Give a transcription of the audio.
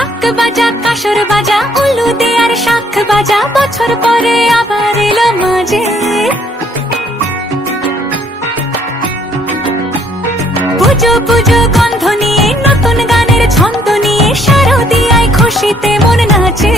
ঢাক বাজা কাসর বাজা উলু দে আর শাখ বাজা, বছর পরে আবার এলো মাঝে। পুজো পুজো গন্ধ নিয়ে নতুন গানের ছন্দ নিয়ে শারদিয়ায় খুশিতে মন নাচে।